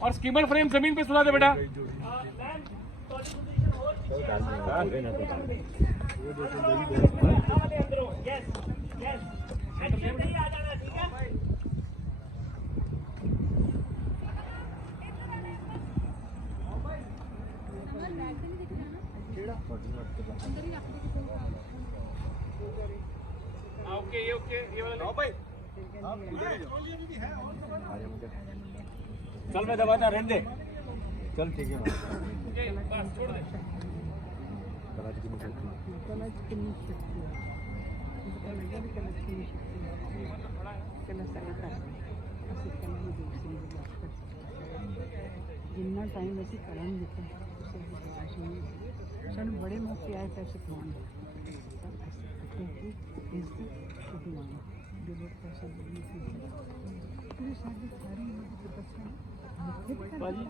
और schemer frame जमीन पे सुला दे बेटा। ओके ये वाला भाई चल मैं दबाता रहने दे। चल ठीक है बस छोड़ दे। जिन्ना टाइम ਅਸੀਂ ਕਰਨ ਦਿੱਤਾ ਸਾਨੂੰ ਬੜੇ ਮੌਕੇ ਆਏ ਪੈਸੇ ਕਮਾਉਣ ਦੇ ਕਿਉਂਕਿ ਇਸ ਦੀ ਕੁਦਮਾਨ ਜੋ ਲੋਕ ਪੈਸੇ ਦੇਣੇ ਸੀ ਪੂਰੇ ਸਾਡੇ ਸਾਰੇ ਲੋਕ ਬੱਚੇ ਬਾਜੀ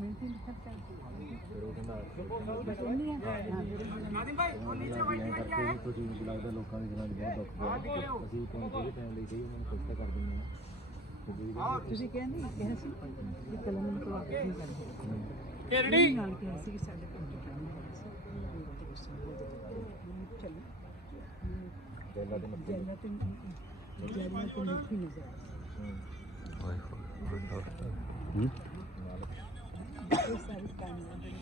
ਮੇਨਟੇਨ ਕਰਤਾ नादिम भाई वो नीचे वाइट में क्या है तो चीज लगदा लोकां ਦੇ ਦਿਲਾਂ 'ਚ ਬਹੁਤ ਦੁੱਖ ਪਿਆ ਅਸੀਂ ਤੁਹਾਨੂੰ ਥੋੜੇ ਟਾਈਮ ਲਈ ਸਹੀ ਉਹਨਾਂ ਨੂੰ ਕੋਸ਼ਿਸ਼ ਕਰ ਦਿੰਦੇ ਹਾਂ ਤੁਸੀਂ ਕਹਿੰਦੇ ਕਿਹਾ ਸੀ ਕਿ ਕਲਮ ਨੂੰ ਤੋਂ ਆਕੇ ਨਹੀਂ ਕਰਦੇ ये रेडी ਨਾਲ ਕਿਹਾ ਸੀ ਕਿ ਸਾਡੇ ਕੰਮ ਕਰਨਾ ਹੈ ਚਲੋ ਪਹਿਲਾਂ ਤੇ ਮੱਥੇ ਜੰਨਤ ਜੰਨਤ ਤੋਂ ਮਿੱਠੀ ਨਜ਼ਰ ਇਹ ਸਾਰੀ ਕਾਮਯਾਬੀ